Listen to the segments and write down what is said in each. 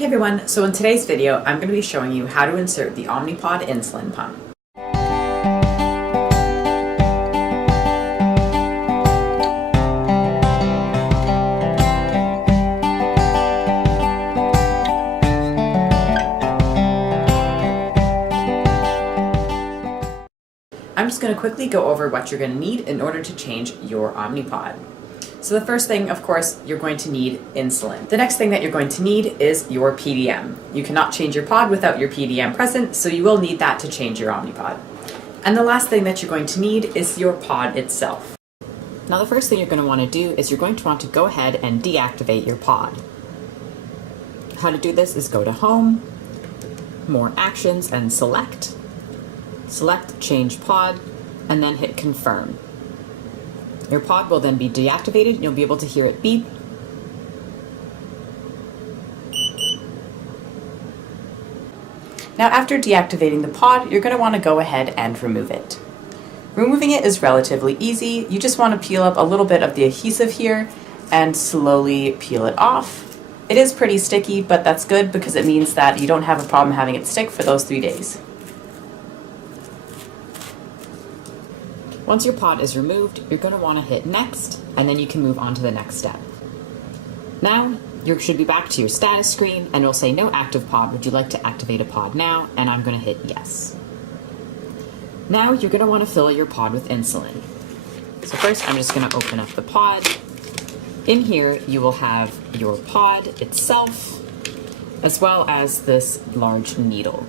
Hey everyone, so in today's video, I'm going to be showing you how to insert the Omnipod insulin pump. I'm just going to quickly go over what you're going to need in order to change your Omnipod. So the first thing, of course, you're going to need insulin. The next thing that you're going to need is your PDM. You cannot change your pod without your PDM present, so you will need that to change your Omnipod. And the last thing that you're going to need is your pod itself. Now the first thing you're going to want to do is you're going to want to go ahead and deactivate your pod. How to do this is go to Home, More Actions, and Select Change Pod, and then hit Confirm. Your pod will then be deactivated and you'll be able to hear it beep. Now after deactivating the pod, you're going to want to go ahead and remove it. Removing it is relatively easy. You just want to peel up a little bit of the adhesive here and slowly peel it off. It is pretty sticky, but that's good because it means that you don't have a problem having it stick for those 3 days. Once your pod is removed, you're going to want to hit Next, and then you can move on to the next step. Now, you should be back to your status screen, and it'll say no active pod. Would you like to activate a pod now? And I'm going to hit Yes. Now, you're going to want to fill your pod with insulin. So first, I'm just going to open up the pod. In here, you will have your pod itself, as well as this large needle.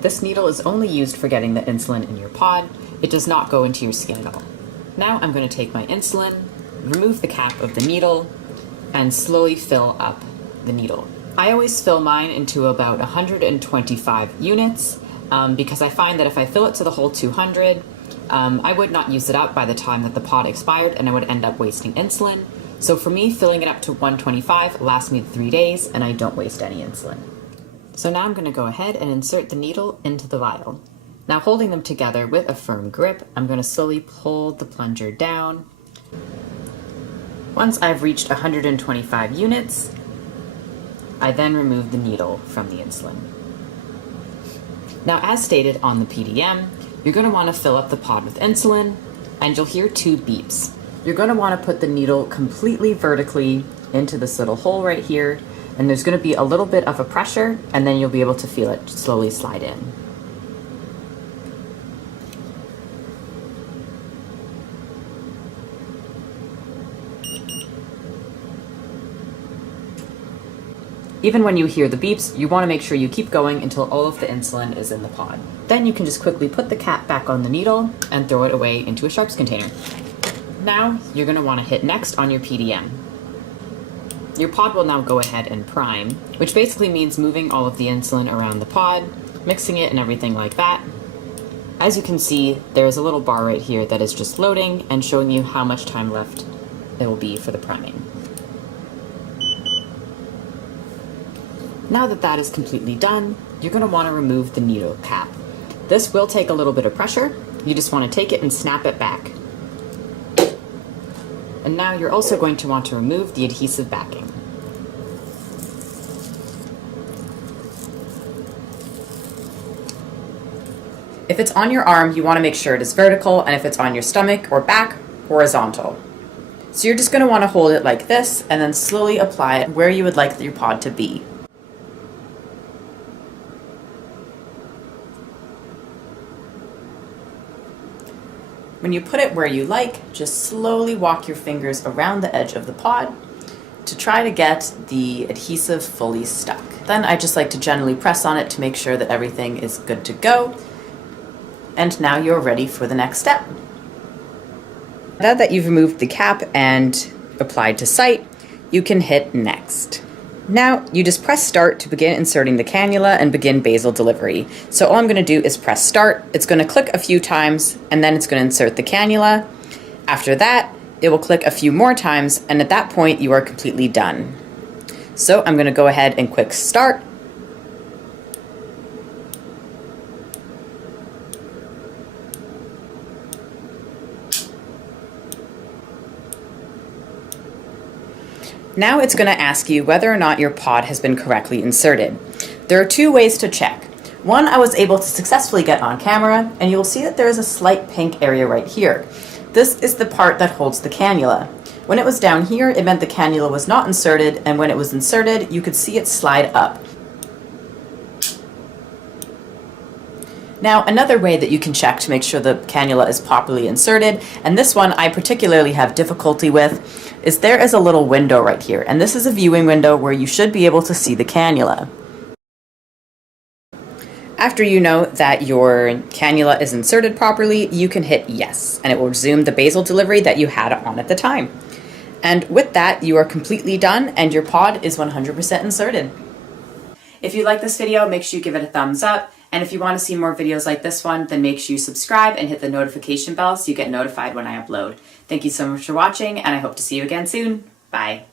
This needle is only used for getting the insulin in your pod. It does not go into your skin at all. Now I'm going to take my insulin, remove the cap of the needle, and slowly fill up the needle. I always fill mine into about 125 units because I find that if I fill it to the whole 200, I would not use it up by the time that the pod expired and I would end up wasting insulin. So for me, filling it up to 125 lasts me 3 days and I don't waste any insulin. So now I'm going to go ahead and insert the needle into the vial. Now holding them together with a firm grip, I'm going to slowly pull the plunger down. Once I've reached 125 units, I then remove the needle from the insulin. Now as stated on the PDM, you're going to want to fill up the pod with insulin, and you'll hear 2 beeps. You're going to want to put the needle completely vertically into this little hole right here, and there's going to be a little bit of a pressure, and then you'll be able to feel it slowly slide in. Even when you hear the beeps, you want to make sure you keep going until all of the insulin is in the pod. Then you can just quickly put the cap back on the needle and throw it away into a sharps container. Now, you're going to want to hit Next on your PDM. Your pod will now go ahead and prime, which basically means moving all of the insulin around the pod, mixing it and everything like that. As you can see, there's a little bar right here that is just loading and showing you how much time left it will be for the priming. Now that that is completely done, you're going to want to remove the needle cap. This will take a little bit of pressure. You just want to take it and snap it back. And now you're also going to want to remove the adhesive backing. If it's on your arm, you want to make sure it is vertical, and if it's on your stomach or back, horizontal. So you're just going to want to hold it like this and then slowly apply it where you would like your pod to be. When you put it where you like, just slowly walk your fingers around the edge of the pod to try to get the adhesive fully stuck. Then I just like to gently press on it to make sure that everything is good to go. And now you're ready for the next step. Now that you've removed the cap and applied to site, you can hit Next. Now, you just press Start to begin inserting the cannula and begin basal delivery. So all I'm going to do is press Start. It's going to click a few times, and then it's going to insert the cannula. After that, it will click a few more times, and at that point, you are completely done. So I'm going to go ahead and click Start. Now it's going to ask you whether or not your pod has been correctly inserted. There are two ways to check. One I was able to successfully get on camera, and you'll see that there is a slight pink area right here. This is the part that holds the cannula. When it was down here, it meant the cannula was not inserted, and when it was inserted, you could see it slide up. Now, another way that you can check to make sure the cannula is properly inserted, and this one I particularly have difficulty with, is there is a little window right here, and this is a viewing window where you should be able to see the cannula. After you know that your cannula is inserted properly, you can hit yes, and it will resume the basal delivery that you had on at the time. And with that, you are completely done, and your pod is 100% inserted. If you like this video, make sure you give it a thumbs up. And if you want to see more videos like this one, then make sure you subscribe and hit the notification bell so you get notified when I upload. Thank you so much for watching, and I hope to see you again soon. Bye.